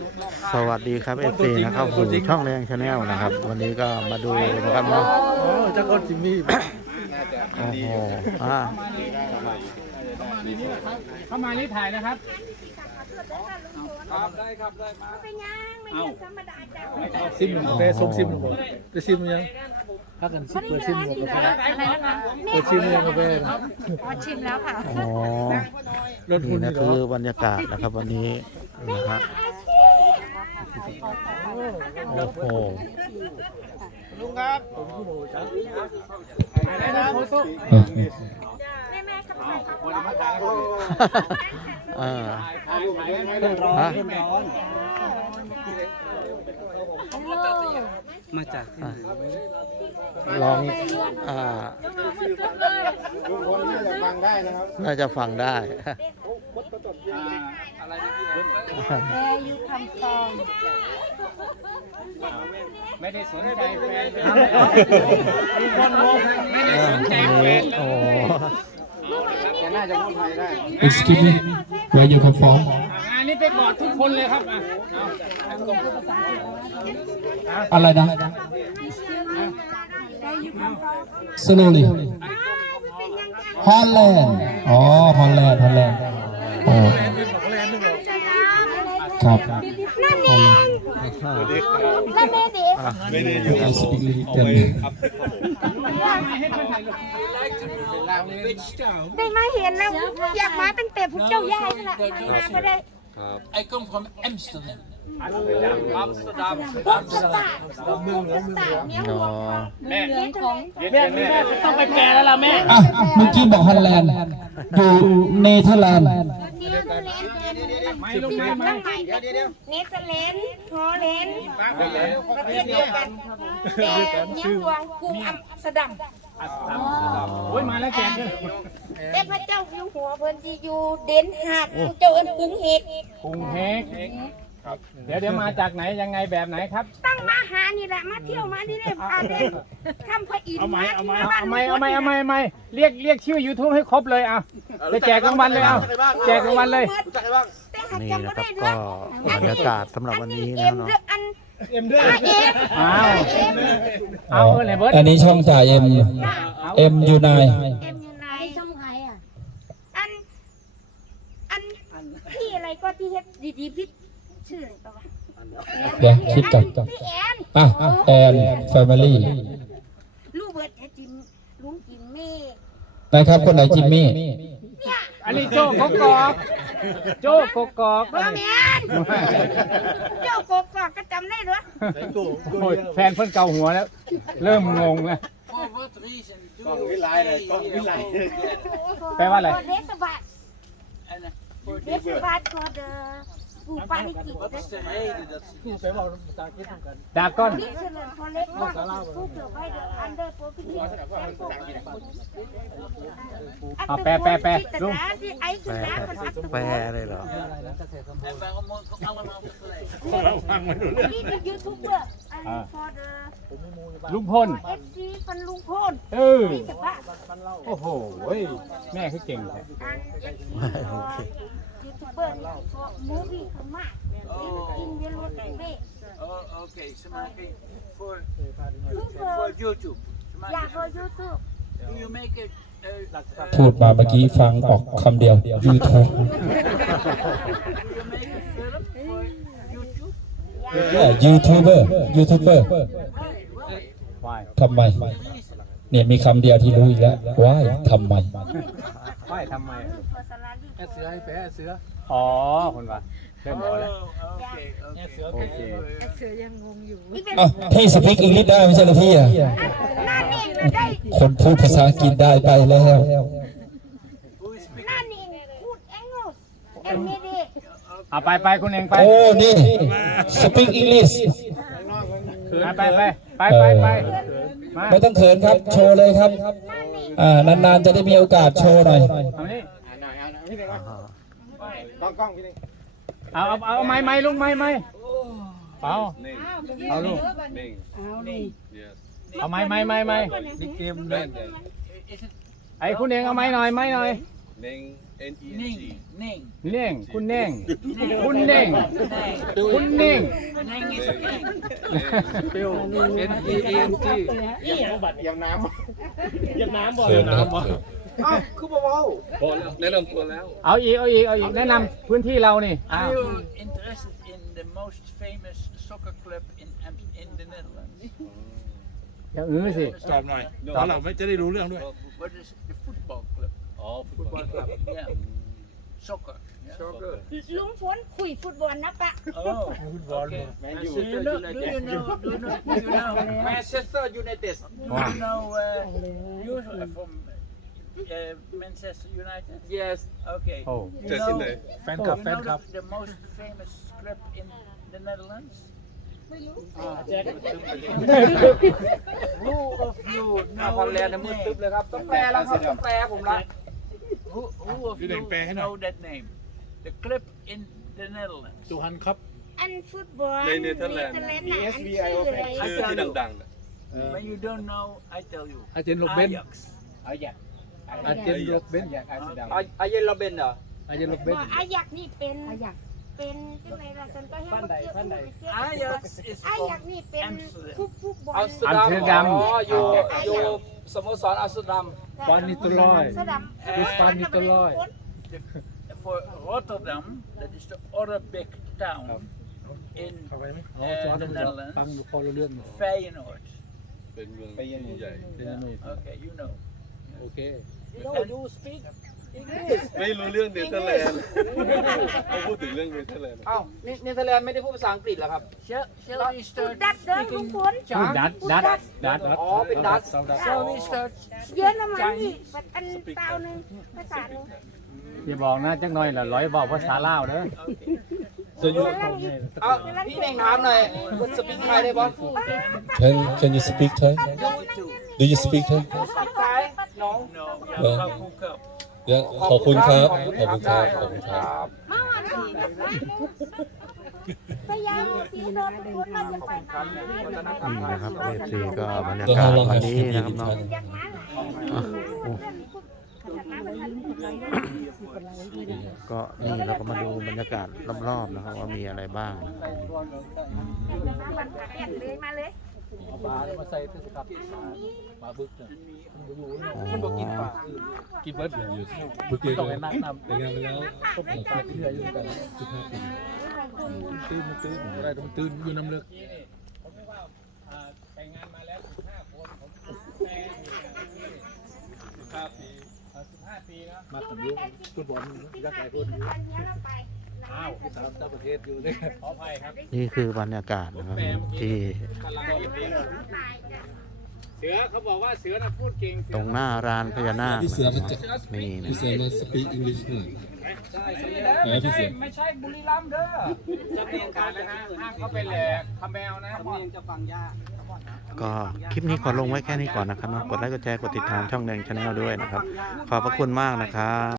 สวัสดีครับเอฟซีนะครับสู่ช่องแรงชาแนลนะครับวันนี้ก็มาดูนะครับเนาะเจ้าคนจิมมี่โอ้โหเข้ามานี่ถ่ายนะครับได้ครับได้มาเป็นยังไม่ยังธรรมดาจ้ะซิมกาแฟส่งซิมหรือเปล่าไปซิมยังถ้ากันซิมเปิดซิมกับกาแฟเปิดซิมยังกาแฟพอชิมแล้วค่ะอ๋อนี่นะคือบรรยากาศนะครับวันนี้นะฮะโอ้โหลุงครับแม่กับใครเขาฮะมาจากที่ไหนลองลุงคนนี้จะฟังได้นะครับน่าจะฟังได้แม่อยู่คำฟองไม่ได้สนใจแฟนมีคนงงไม่ได้สนใจแฟนโอ้แต่น่าจะพูดไทยได้ Excuse me, where you come from? งานนี้ไปกอดทุกคนเลยครับอะไรนะแม่อยู่คำฟอง Slowly. เป็นยังไง Holland. อ๋อ Holland โอ้ใช่แล้วครับนั่นเองแล้วแม่เด็ก I speak little ได้มาเห็นแล้วอยากมาตั้งแต่พวกเจ้าย่ายนั่นแหละมาไม่ได้ I come from Amsterdam. อัมสเตอร์ดัมพุทธศาสตร์เนี่ยหัวแม่เลี้ยงของแม่ต้องไปแก่แล้วล่ะแม่อ่ะ เมื่อกี้บอกฮอลแลนด์ อยู่เนเธอร์แลนด์เนเธอร์แลนด์ที่มันตั้งใหม่เนเธอร์แลนด์ฮอลแลนด์ประเทศเดียวกันแต่เนี่ยหลวงกรุงอัมสเตอร์ดัมโอ้ยมาแล้วแกด้วยแต่พระเจ้าอยู่หัวเพิ่นที่อยู่เดนมาร์กเจ้าเอิ้นกรุงเฮกกรุงเฮกเดี๋ยวมาจากไหนยังไงแบบไหนครับตั้งมาหานี่แหละมาเที่ยวมานี่ได้พาเด่นทำพระอินทร์มาที่บ้านเอาไม่เรียกชื่อ YouTube ให้ครบเลยเอาไปแจกรางวัลเลยเอาแจกรางวัลเลยแต่หากนี่จำนะบ่ครัได้บเด้อก็บรรยากาศสำหรับวันนี้เอ็นะมเนาะเด้ออันเอ็มด้วยเอ็มเอาเลยเบิร์ดอันนี้ช่องจ่ายเอ็มอยู่ในเอ็มอยู่ไหนช่องใครอ่ะอันที่อะไรก็ที่เฮ็ดดีๆพี่ชื่ออะไรก็ว่าเดี๋ยวคิดก่อนพี่แอนอ่ะ แอนแฟมิลี่ลูกเบิร์ดจิมลุงจิมมี่นะครับ คนไหนจิมมี่เนี่ยอันนี้โจ้กกอกโจ้กกอกบ่แม่นเจ้าโกกอกก็จำได้เหรอโอ้ยแฟนเพิ่นเกาหัวแล้ว เริ่มงงแล้วกล้องวิไลเลยกล้องวิไลแปลว่าอะไรเดสบัตเดสบัตก็เดอผู้ปาริกิตเดสบัตไปบอกภาษาอังกฤษกันดาก้อนนี่คือพอเล็กมากผู้เกี่ยวกับอันเดอร์โปรฟิกิตเอาแปลลุงไอ้คือแล้วมันอัดแปรเลยเหรอนี่เป็นยูทูบเบอร์อันนี้ for the ลุงพล FC ฟันลุงพลเออนี่จะว่าโอ้โหแม่คือเก่งแท้อัน ยูทูบเบอร์ for movie คือมาก in the road way Okay, so for YouTube YouTube. อยาก for YouTube Do you make it? พูดมาเมื่อกี้ฟังออกคำเดียว YouTube Do you make a film for YouTube? ยูทูบเบอร์วายทำไม เนี่ยมีคำเดียวที่รู้อีกแล้วว้ายทำไมวายทำไม for salary แอเสือให้แปะเสืออ๋อคนว่าเริ่มหัวแล้ว Okay, okay. โอเคนี่เป็นอ่ะพี่สปีกอังกฤษได้ไม่ใช่เหรอพี่อ่ะนั่นเองนะได้คนพูดภาษาอังกฤษได้ไปแล้ว Who is speaking? นั่นเองพูดแองโกลเอ็มเมเดเอาไปคุณเองไปโอ้ นี่ speak English ไปมาไม่ต้องเขินครับ โชว์เลยครับ นานๆจะได้มีโอกาสโชว์หน่อยเอานี่พี่เด็กกล้องพี่เด็กเอาไม้ลุงไม้เอาลุงเอาไม้นี่เกมเล่นไอ้คุณเองเอาไม้หน่อย Ning. Ning. เน่งคุณเน่งคุณเน่ง Ning. คุณเน่ง Ning is a king. เปรี้ยว NENG แนะนำตัวแล้วเอาอีกแนะนำพื้นที่เรานี่อ้าว Are you interested in the most famous soccer club in the Netherlands? อย่าสิตอบหน่อยตอนเราไม่จะได้รู้เรื่องด้วย What is the football club? Football club. Yeah. Soccer. Yeah. Soccer. ลุงฝนคุยฟุตบอลนะปะ Oh. Football. Okay. Do you know? Manchester United. Do you know? You are from Manchester United? Yes. Okay. โอ้ You know, แฟนคลับ you แฟน know คลับ the most famous club in the Netherlands? Who of you know ฮอลแลนด์ that มืด name? ตึ๊บเลยครับต้องแปลแล้วครับต้องแปลผมละ Who of you know that name? The club in the Netherlands. จูฮันครับอันฟุตบอลในเนเธอร์แลนด์น่ะอันชื่ออะไรชื่อที่ดังๆน่ะ When you don't know, I tell you. อาเจนโรเบน Ajax. เอาอยากอาเจนโรเบนอยากอาสดาอาเยนเราเป็นเหรออาเจนโรเบนบ่อายักนี่เป็นเป็นจังไดล่ะฉันก็เห็นว่าเกี่ยวกับ Ajax is อายัก from นี่เป็น Amsterdam. ฟุตบอลอัมสเตอร์ดัมอ๋ออยู่สโมสรอัมสเตอร์ดัมฟานิตลอยสดัมดูฟานิตลอย For Rotterdam, that is the other big town in เข้าไปไหมอ๋อจอร์ดฟังดูพอรู้เรื่อง Feyenoord. เป็นเมืองใหญ่เป็นยังไง Okay, you know. โอเค And you speak English. ไม่รู้เรื่องเนเธอร์แลนด์เขาพูดถึงเรื่องเนเธอร์แลนด์อ้าวเนเธอร์แลนด์ไม่ได้พูดภาษาอังกฤษเหรอครับ Shall we พูด start ดัดเด้อลุง speaking? ฝนพูดดัดอ๋อเป็นดัตช์ Shall we start เยอรมันนี่อันเตาหนึงภาษาหนึงอย่าบอกนะจักหน่อยละร้อยบอกภาษาลาวเด้อกำลังอีกเอาพี่เน่งถามหน่อยคุณสปีกไทยได้ป่ะ Can you speak Thai? Do you speak Thai? สปีกไทยน้อง No, yeah, I'll hook up. ขอบคุณครับ ขอบคุณครับ ขอบคุณครับมาหอนสีนะคะพยายามสีโดนฝนเราจะไปหานี่นะครับเอฟซีก็บรรยากาศวันนี้นะครับเนาะอยากมาหลายก็นี่เราก็มาดูบรรยากาศรอบๆนะครับว่ามีอะไรบ้างนะครับมาเลยเอาปลามาใส่เทศกาลปลาบึกเนี่ยมันอยู่มันบอกกินปลากินเบิร์ดเลยเมื่อกี้ต้องก็ให้นักนำไปงานไปแล้วต้มปลาที่เหลืออยู่กันตื่นอะไรต้องตื่นอยู่น้ำเลือกแต่งงานมาแล้ว15 คนผม15 ปีนะมากับลูกฟุตบอลยักษ์ใหญ่คนอยู่อ้าวสามเจ้าประเทศอยู่เลยขออภัยครับนี่คือบรรยากาศนะครับที่กำลังเสือเขาบอกว่าเสือน่ะพูดเก่งตรงหน้าร้านพญานาคพี่เสือนะมันคจะรับนี่นะพี่เสือมา speak English หน่อยไม่ใช่บุรีรัมย์เด้อจะเปลี่ยนการแล้วนะห้ามเข้าไปแหลกคาแมวนะก็คลิปนี้ขอลงไว้แค่นี้ก่อนนะครับเนาะกดไลค์กดแชร์กดติดตามช่องแดงชาแนลด้วยนะครับ ขอบพระคุณมากนะครับ